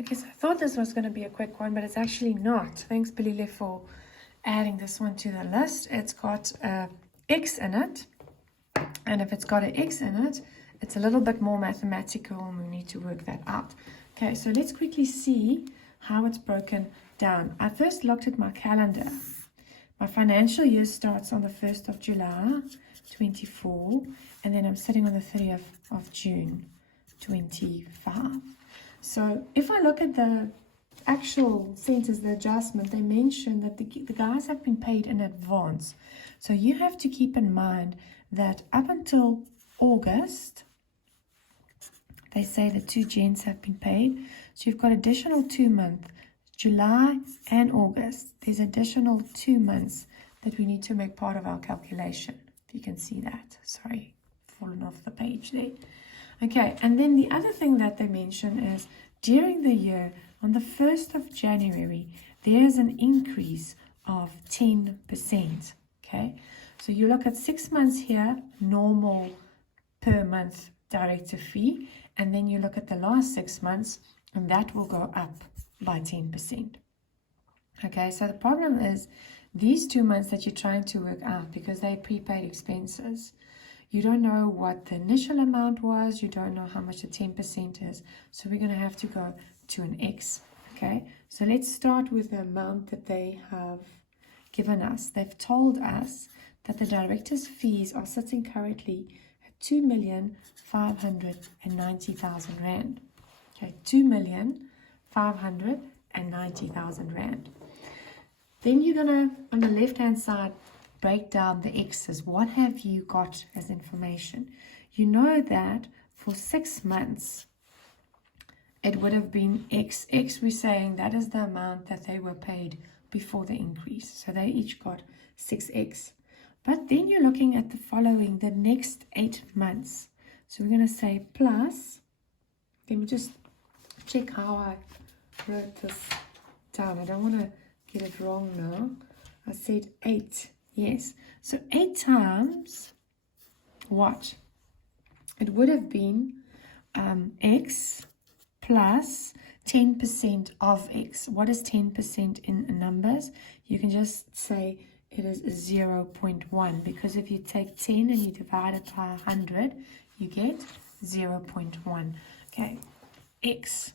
Okay, so I thought this was going to be a quick one, but it's actually not. Thanks, Billy, for adding this one to the list. It's got a X in it. And if it's got an X in it, it's a little bit more mathematical and we need to work that out. Okay, so let's quickly see how it's broken down. I first looked at my calendar. My financial year starts on the 1st of July, 24, and then I'm sitting on the 30th of June, 25. So if I look at the actual sentence, the adjustment, they mention that the guys have been paid in advance. So you have to keep in mind that up until August, they say the two gents have been paid. So you've got additional 2 months, July and August. There's additional 2 months that we need to make part of our calculation. If you can see that. Sorry, fallen off the page there. Okay, and then the other thing that they mention is during the year, on the 1st of January, there's an increase of 10%. Okay, so you look at 6 months here, normal per month director fee, and then you look at the last 6 months, and that will go up by 10%. Okay, so the problem is these 2 months that you're trying to work out, because they're prepaid expenses, you don't know what the initial amount was, you don't know how much the 10% is, so we're going to have to go to an X. Okay, so let's start with the amount that they have given us. They've told us that the director's fees are sitting currently at 2,590,000 Rand. Okay, 2,590,000 Rand. Then you're gonna, on the left-hand side, break down the X's. What have you got as information? You know that for 6 months, it would have been X. X, we're saying that is the amount that they were paid before the increase. So they each got 6X. But then you're looking at the following, the next 8 months. So we're going to say plus, let me just check how I wrote this down. I don't want to get it wrong now. I said 8, yes. So 8 times what? It would have been X plus 10% of X. What is 10% in numbers? You can just say it is 0.1, because if you take 10 and you divide it by 100, you get 0.1. Okay, X.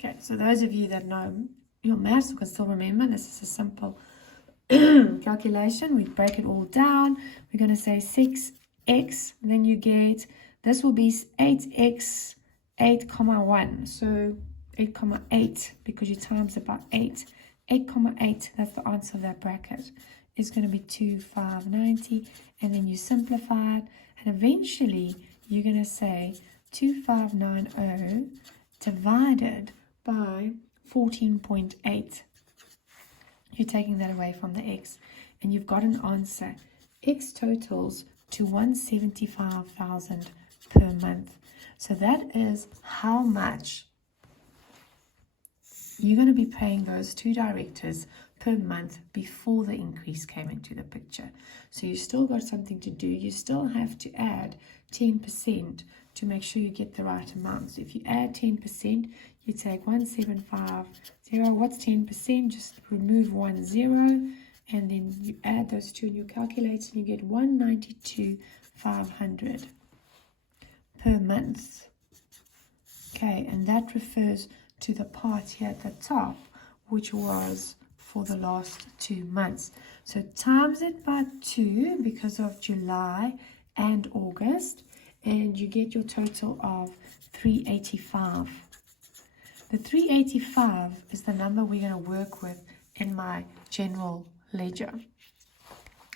Okay, so those of you that know your maths can still remember, this is a simple calculation. We break it all down. We're going to say 6x, then you get, this will be 8x, 8,1. So 8,8, because you times it by 8. 8,8, that's the answer of that bracket, is going to be 2,590, and then you simplify it, and eventually you're going to say 2,590 divided by 14.8. You're taking that away from the X, and you've got an answer. X totals to 175,000 per month. So that is how much you're going to be paying those two directors per month before the increase came into the picture. So you still got something to do. You still have to add 10% to make sure you get the right amount. So if you add 10%, you take 1,750. What's 10%? Just remove 1 0, and then you add those two in your calculator, and you get 192,500 per month. Okay, and that refers to the part here at the top, which was for the last 2 months. So times it by 2 because of July and August, and you get your total of 385. The 385 is the number we're going to work with in my general ledger.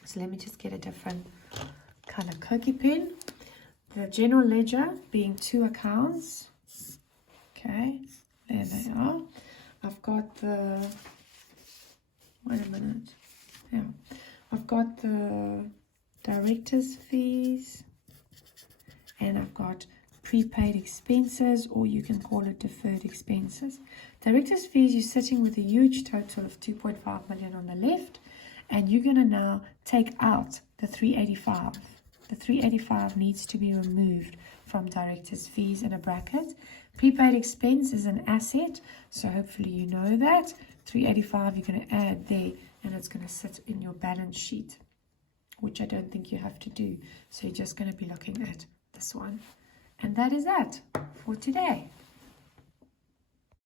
So let me just get a different color Koki pen. The general ledger being 2 accounts. Okay, there they are. I've got the, wait a minute. Yeah, I've got the director's fees, and I've got prepaid expenses, or you can call it deferred expenses. Director's fees, you're sitting with a huge total of 2.5 million on the left, and you're going to now take out the 385. The 385 needs to be removed from director's fees in a bracket, Prepaid expense is an asset, so hopefully you know that. 385 you're going to add there, and it's going to sit in your balance sheet, which I don't think you have to do. So you're just going to be looking at this one. And that is that for today.